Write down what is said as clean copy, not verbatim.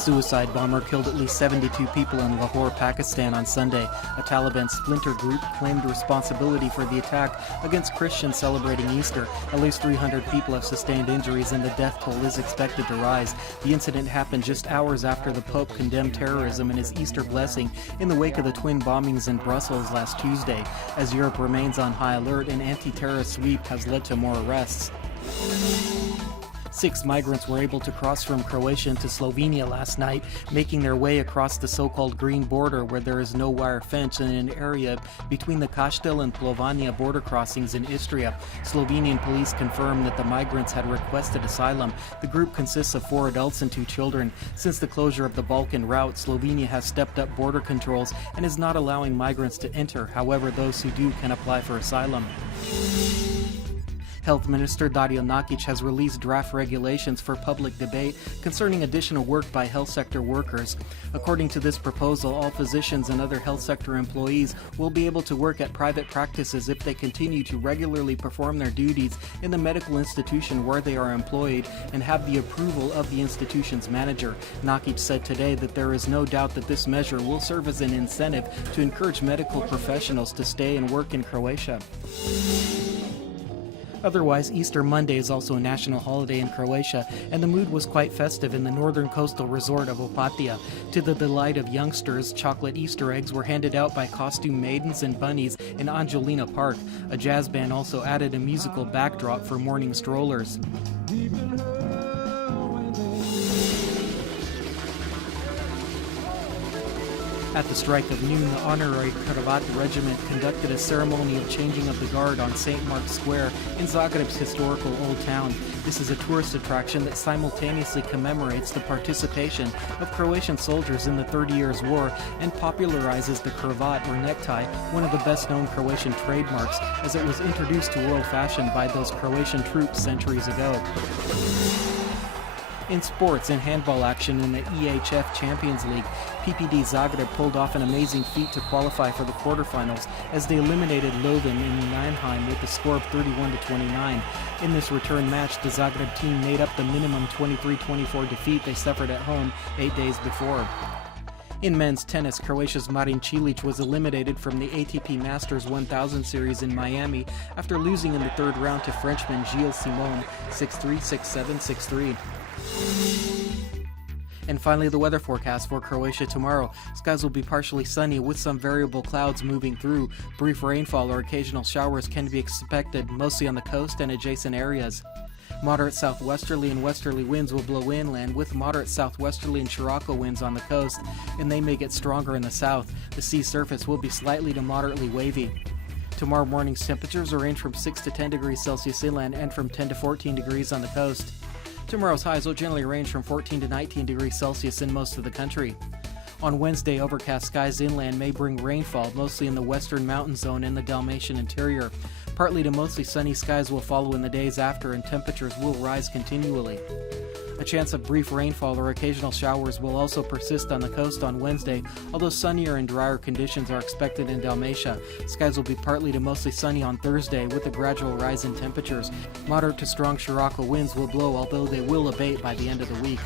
suicide bomber killed at least 72 people in Lahore, Pakistan on Sunday. A Taliban splinter group claimed responsibility for the attack against Christians celebrating Easter. At least 300 people have sustained injuries and the death toll is expected to rise. The incident happened just hours after the Pope condemned terrorism in his Easter blessing in the wake of the twin bombings in Brussels last Tuesday. As Europe remains on high alert, an anti-terrorist sweep has led to more arrests. 6 migrants were able to cross from Croatia into Slovenia last night, making their way across the so-called green border where there is no wire fence in an area between the Kastel and Plovania border crossings in Istria. Slovenian police confirmed that the migrants had requested asylum. The group consists of 4 adults and 2 children. Since the closure of the Balkan route, Slovenia has stepped up border controls and is not allowing migrants to enter. However, those who do can apply for asylum. Health Minister Dario Nakic has released draft regulations for public debate concerning additional work by health sector workers. According to this proposal, all physicians and other health sector employees will be able to work at private practices if they continue to regularly perform their duties in the medical institution where they are employed and have the approval of the institution's manager. Nakic said today that there is no doubt that this measure will serve as an incentive to encourage medical professionals to stay and work in Croatia. Otherwise, Easter Monday is also a national holiday in Croatia, and the mood was quite festive in the northern coastal resort of Opatija. To the delight of youngsters, chocolate Easter eggs were handed out by costume maidens and bunnies in Angelina Park. A jazz band also added a musical backdrop for morning strollers. At the strike of noon, the Honorary Kravat Regiment conducted a ceremony of changing of the guard on St. Mark's Square in Zagreb's historical Old Town. This is a tourist attraction that simultaneously commemorates the participation of Croatian soldiers in the 30 Years' War and popularizes the cravat or necktie, one of the best-known Croatian trademarks, as it was introduced to world fashion by those Croatian troops centuries ago. In sports and handball action in the EHF Champions League, PPD Zagreb pulled off an amazing feat to qualify for the quarterfinals as they eliminated Leuven in Mannheim with a score of 31-29. In this return match, the Zagreb team made up the minimum 23-24 defeat they suffered at home 8 days before. In men's tennis, Croatia's Marin Cilic was eliminated from the ATP Masters 1000 series in Miami after losing in the third round to Frenchman Gilles Simon 6-3, 6-7, 6-3. And finally, the weather forecast for Croatia tomorrow. Skies will be partially sunny with some variable clouds moving through. Brief rainfall or occasional showers can be expected, mostly on the coast and adjacent areas. Moderate southwesterly and westerly winds will blow inland with moderate southwesterly and Scirocco winds on the coast, and they may get stronger in the south. The sea surface will be slightly to moderately wavy. Tomorrow morning's temperatures will range from 6 to 10 degrees Celsius inland and from 10 to 14 degrees on the coast. Tomorrow's highs will generally range from 14 to 19 degrees Celsius in most of the country. On Wednesday, overcast skies inland may bring rainfall, mostly in the western mountain zone and the Dalmatian interior. Partly to mostly sunny skies will follow in the days after, and temperatures will rise continually. A chance of brief rainfall or occasional showers will also persist on the coast on Wednesday, although sunnier and drier conditions are expected in Dalmatia. Skies will be partly to mostly sunny on Thursday with a gradual rise in temperatures. Moderate to strong Scirocco winds will blow, although they will abate by the end of the week.